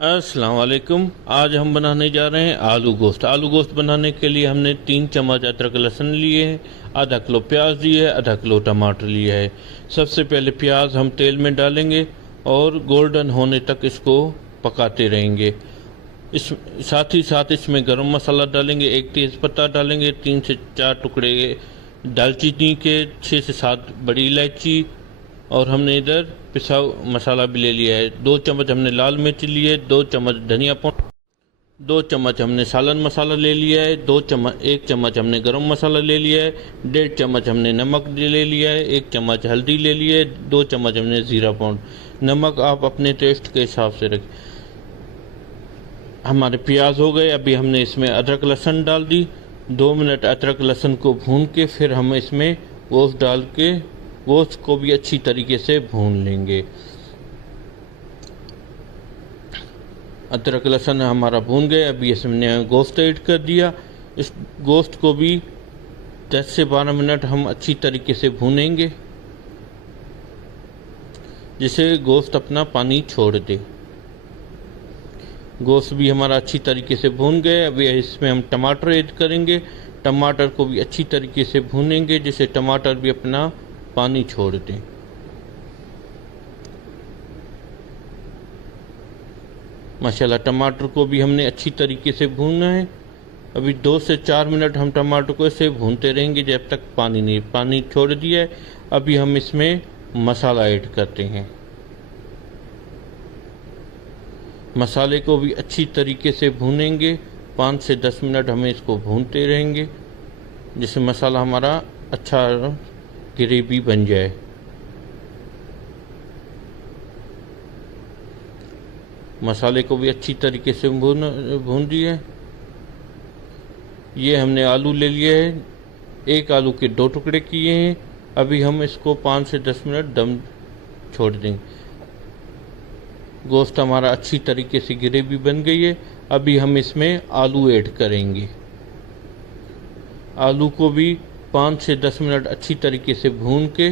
अस्सलाम वालेकुम। आज हम बनाने जा रहे हैं आलू गोश्त। आलू गोश्त बनाने के लिए हमने 3 चम्मच अदरक लहसुन लिए हैं, आधा किलो प्याज लिए है, आधा किलो टमाटर लिया है। सबसे पहले प्याज हम तेल में डालेंगे और गोल्डन होने तक इसको पकाते रहेंगे। इस साथ ही साथ इसमें गरम मसाला डालेंगे, एक तेज़ पत्ता डालेंगे, 3 से 4 टुकड़े दालचीनी के, 6 से 7 बड़ी इलायची, और हमने इधर पिसा मसाला भी ले लिया है। 2 चम्मच हमने लाल मिर्च लिए, 2 चम्मच धनिया पाउडर, 2 चम्मच हमने सालन मसाला ले लिया है, 1 चम्मच हमने गरम मसाला ले लिया है, 1.5 चम्मच हमने नमक ले लिया है, 1 चम्मच हल्दी ले लिया है, 2 चम्मच हमने ज़ीरा पाउडर। नमक आप अपने टेस्ट के हिसाब से रखें। हमारे प्याज हो गए, अभी हमने इसमें अदरक लहसुन डाल दी। 2 मिनट अदरक लहसुन को भून के फिर हम इसमें गोश्त डाल के गोश्त को भी अच्छी तरीके से भून लेंगे। अदरक लहसुन हमारा भून गए, अभी इसमें गोश्त ऐड कर दिया। इस गोश्त को भी 10 से 12 मिनट हम अच्छी तरीके से भूनेंगे, जिससे गोश्त अपना पानी छोड़ दे। गोश्त भी हमारा अच्छी तरीके से भून गए, अभी इसमें हम टमाटर ऐड करेंगे। टमाटर को भी अच्छी तरीके से भूनेंगे, जिससे टमाटर भी अपना पानी छोड़ दें। माशाल्लाह टमाटर को भी हमने अच्छी तरीके से भूनना है। अभी 2 से 4 मिनट हम टमाटर को ऐसे भूनते रहेंगे जब तक पानी छोड़ दिया है। अभी हम इसमें मसाला ऐड करते हैं। मसाले को भी अच्छी तरीके से भूनेंगे, 5 से 10 मिनट हमें इसको भूनते रहेंगे, जिससे मसाला हमारा अच्छा ग्रेवी बन जाए। मसाले को भी अच्छी तरीके से भून दिए। ये हमने आलू ले लिए है, एक आलू के 2 टुकड़े किए हैं। अभी हम इसको 5 से 10 मिनट दम छोड़ देंगे। गोश्त हमारा अच्छी तरीके से ग्रेवी बन गई है। अभी हम इसमें आलू ऐड करेंगे। आलू को भी 5 से 10 मिनट अच्छी तरीके से भून के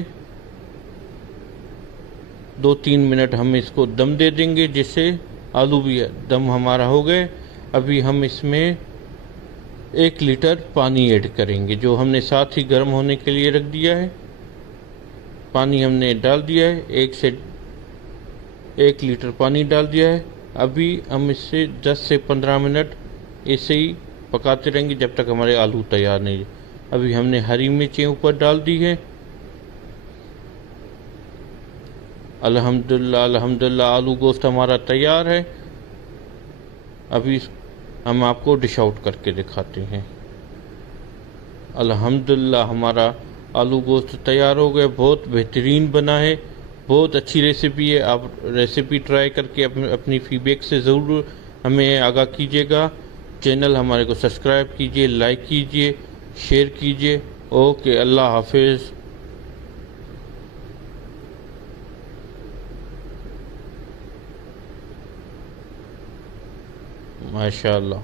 2-3 मिनट हम इसको दम दे देंगे, जिससे आलू भी दम हमारा हो गए। अभी हम इसमें 1 लीटर पानी ऐड करेंगे, जो हमने साथ ही गर्म होने के लिए रख दिया है। पानी हमने डाल दिया है, 1 लीटर पानी डाल दिया है। अभी हम इससे 10 से 15 मिनट ऐसे ही पकाते रहेंगे जब तक हमारे आलू तैयार नहीं। अभी हमने हरी मिर्चें ऊपर डाल दी है। अल्हम्दुलिल्लाह अल्हम्दुलिल्लाह आलू गोश्त हमारा तैयार है। अभी हम आपको डिश आउट करके दिखाते हैं। अल्हम्दुलिल्लाह हमारा आलू गोश्त तैयार हो गया, बहुत बेहतरीन बना है, बहुत अच्छी रेसिपी है। आप रेसिपी ट्राई करके अपनी फीडबैक से ज़रूर हमें आगाह कीजिएगा। चैनल हमारे को सब्सक्राइब कीजिए, लाइक कीजिए, शेयर कीजिए। ओके, अल्लाह हाफिज़। माशाअल्लाह।